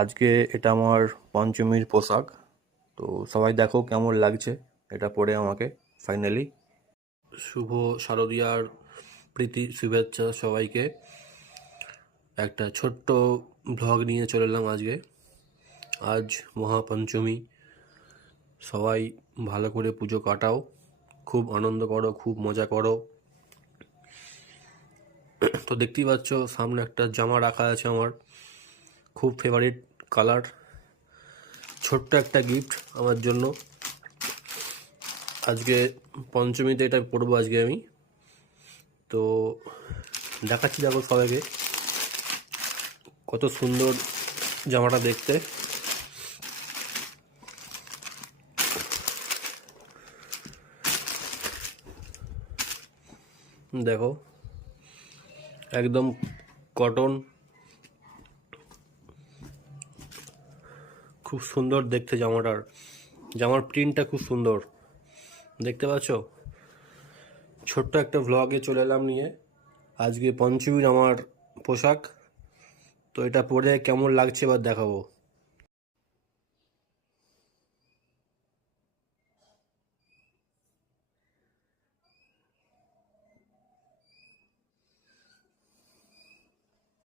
আজকে এটা আমার পঞ্চমীর পোশাক। তো সবাই দেখো কেমন লাগছে এটা পরে আমাকে। ফাইনালি শুভ শারদীয়ার প্রীতি শুভেচ্ছা সবাইকে। একটা ছোট্ট ব্লগ নিয়ে চলে এলাম আজকে। আজ মহাপঞ্চমী, সবাই ভালো করে পুজো কাটাও, খুব আনন্দ করো, খুব মজা করো। তো দেখতেই পাচ্ছ সামনে একটা জামা রাখা আছে আমার, খুব ফেভারিট কালার। ছোট্ট একটা গিফট আমার জন্য। আজকে পঞ্চমীতে এটা পরবো আজকে আমি। তো দেখাচ্ছি, দেখো সবাইকে কত সুন্দর জামাটা দেখতে। দেখো একদম কটন, খুব সুন্দর দেখতে জামার প্রিন্টটা খুব সুন্দর, দেখতে পাচ্ছ। ছোট্ট একটা ভ্লগে চলে এলাম নিয়ে। আজকে পঞ্চমীর আমার পোশাক, তো এটা পরে কেমন লাগছে এবার দেখাবো।